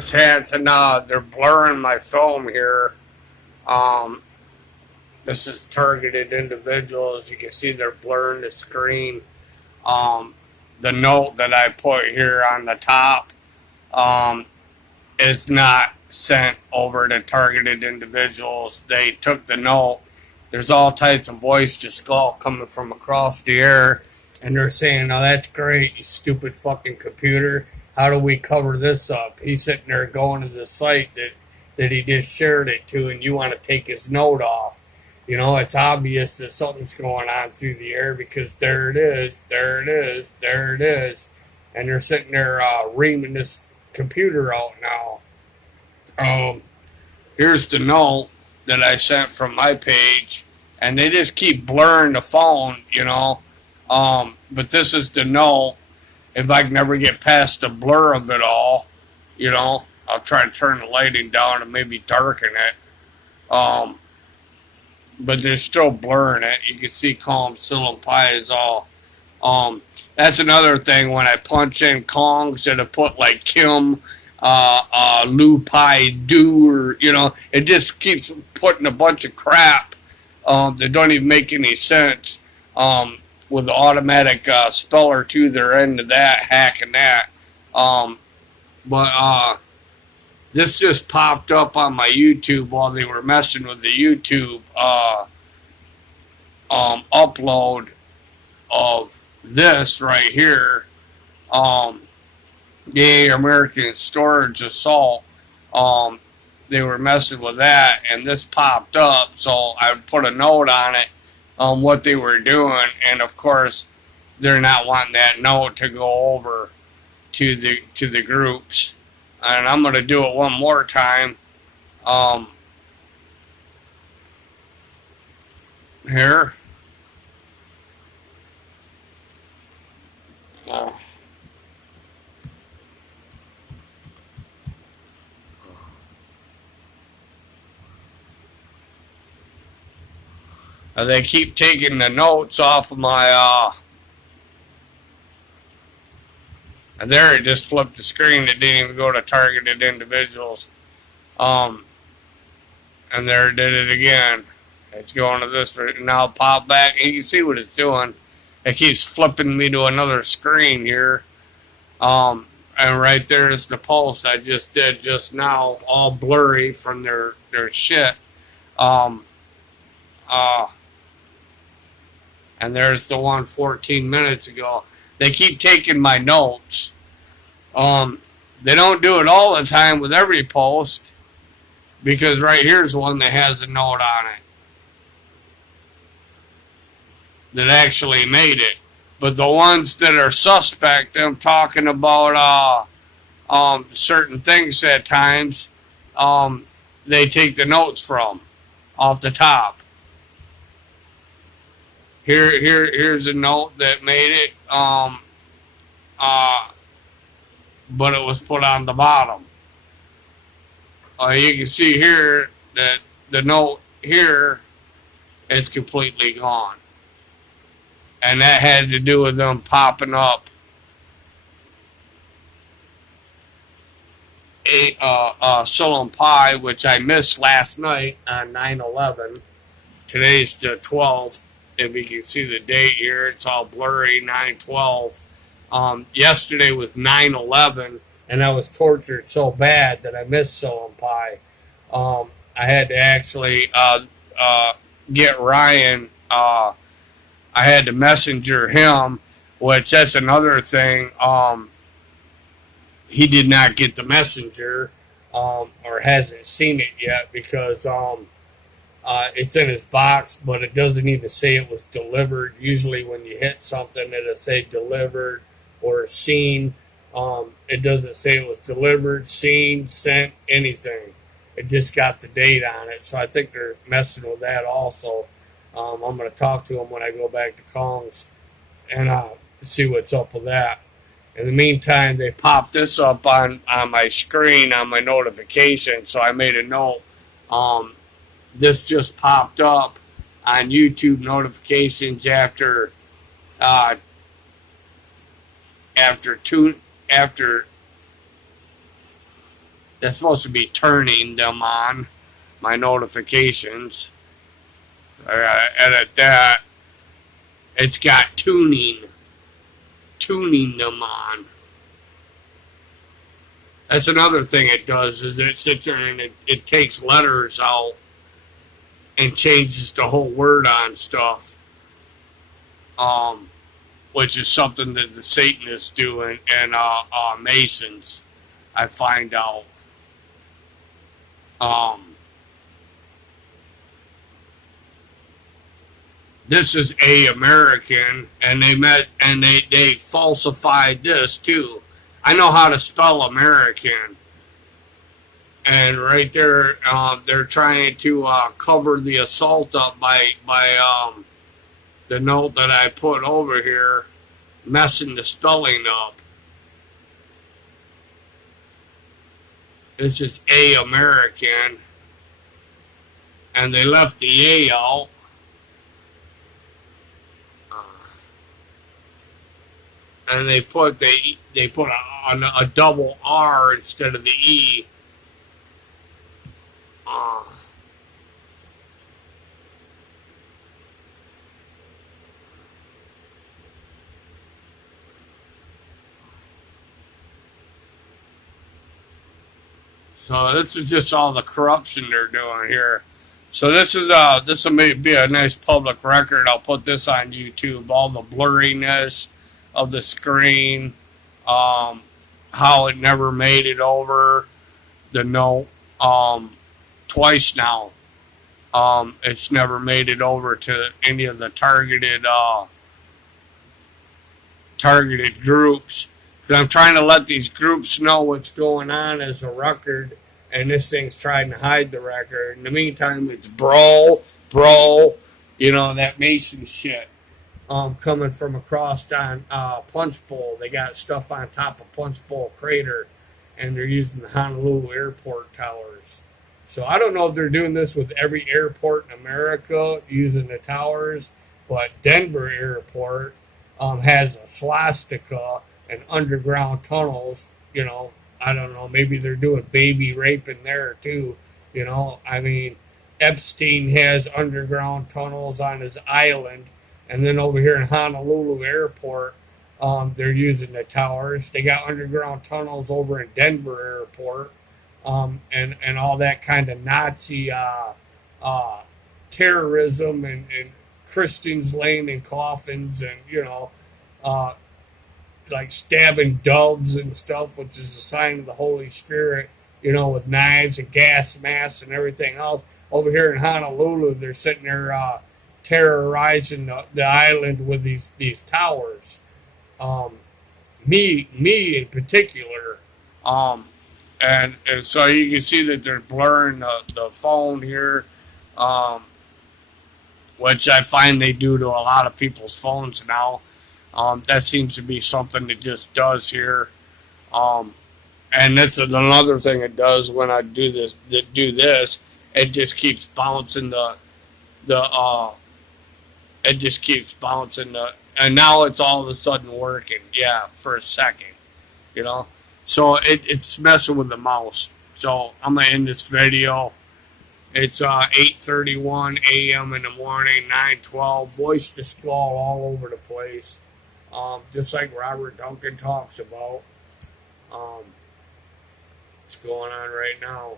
chance, and they're blurring my film here. Um, this is targeted individuals. You can see they're blurring the screen. Um, the note that I put here on the top um, is not sent over to targeted individuals. They took the note. There's all types of voice to skull coming from across the air, and they're saying, "Oh, that's great, you stupid fucking computer. How do we cover this up?" He's sitting there going to the site that he just shared it to, and you want to take his note off. You know, it's obvious that something's going on through the air because there it is, there it is, there it is. And they're sitting there reaming this computer out now. Um, Here's the note that I sent from my page, and they just keep blurring the phone, you know. But this is the note. If I can never get past the blur of it all, you know, I'll try to turn the lighting down and maybe darken it. But they're still blurring it. You can see Calm Silham Pie is all. That's another thing when I punch in Kongs that have put like Kim, Lu Pai Do, or, you know, it just keeps putting a bunch of crap that don't even make any sense with the automatic speller to their end of that, hacking that. But this just popped up on my YouTube while they were messing with the YouTube upload of this right here. The American Storage Assault. They were messing with that, and this popped up, so I put a note on it on what they were doing, and of course, they're not wanting that note to go over to the groups. And I'm gonna do it one more time. Here. They keep taking the notes off of my and there it just flipped the screen. It didn't even go to targeted individuals. And there it did it again. It's going to this now. Pop back. And you can see what it's doing. It keeps flipping me to another screen here. And right there is the post I just did just now, all blurry from their shit. Um, and there's the one 14 minutes ago. They keep taking my notes. They don't do it all the time with every post, because right here's one that has a note on it that actually made it. But the ones that are suspect, I'm talking about certain things at times, they take the notes from off the top. Here's a note that made it, but it was put on the bottom. You can see here that the note here is completely gone. And that had to do with them popping up a Silham Pie, which I missed last night on 9/11. Today's the 12th. If you can see the date here, it's all blurry, 9/12. Yesterday was 9/11, and I was tortured so bad that I missed Silham Pie. I had to actually get Ryan. I had to messenger him, which that's another thing. He did not get the messenger, or hasn't seen it yet, because it's in his box, but it doesn't even say it was delivered. Usually when you hit something, it'll say delivered or seen. It doesn't say it was delivered, seen, sent, anything. It just got the date on it. So I think they're messing with that also. I'm going to talk to him when I go back to Kong's and see what's up with that. In the meantime, they popped this up on my screen on my notification, so I made a note. This just popped up on YouTube notifications after That's supposed to be turning them on, my notifications. I gotta edit that. It's got tuning them on. That's another thing it does is it sits there and it takes letters out and changes the whole word on stuff. Um, which is something that the Satanists do and Masons. I find out. Um, this is a American, and they falsified this too. I know how to spell American, and right there, they're trying to cover the assault up by the note that I put over here, messing the spelling up. This is a American, and they left the A out. And they put a double R instead of the E. Uh, so this is just all the corruption they're doing here. So this will be a nice public record. I'll put this on YouTube. All the blurriness of the screen, how it never made it over the note, twice now. It's never made it over to any of the targeted groups. Because I'm trying to let these groups know what's going on as a record, and this thing's trying to hide the record. In the meantime, it's bro, that Mason shit. Coming from across on Punch Bowl. They got stuff on top of Punch Bowl Crater, and they're using the Honolulu airport towers. So I don't know if they're doing this with every airport in America using the towers, but Denver Airport has a swastika and underground tunnels. I don't know. Maybe they're doing baby rape in there too. I mean, Epstein has underground tunnels on his island. And then over here in Honolulu Airport, they're using the towers. They got underground tunnels over in Denver Airport, and all that kind of Nazi terrorism and Christians laying in coffins and uh, like stabbing doves and stuff, which is a sign of the Holy Spirit. With knives and gas masks and everything else. Over here in Honolulu, they're sitting there. Terrorizing the island with these towers. Me in particular. And so you can see that they're blurring the phone here, which I find they do to a lot of people's phones now. That seems to be something that just does here. And that's another thing it does when I do this. It just keeps bouncing the it just keeps bouncing and now it's all of a sudden working. Yeah, for a second, So it's messing with the mouse. So I'm gonna end this video. It's 8:31 a.m. in the morning, 9:12. Voice to skull all over the place, just like Robert Duncan talks about. What's going on right now?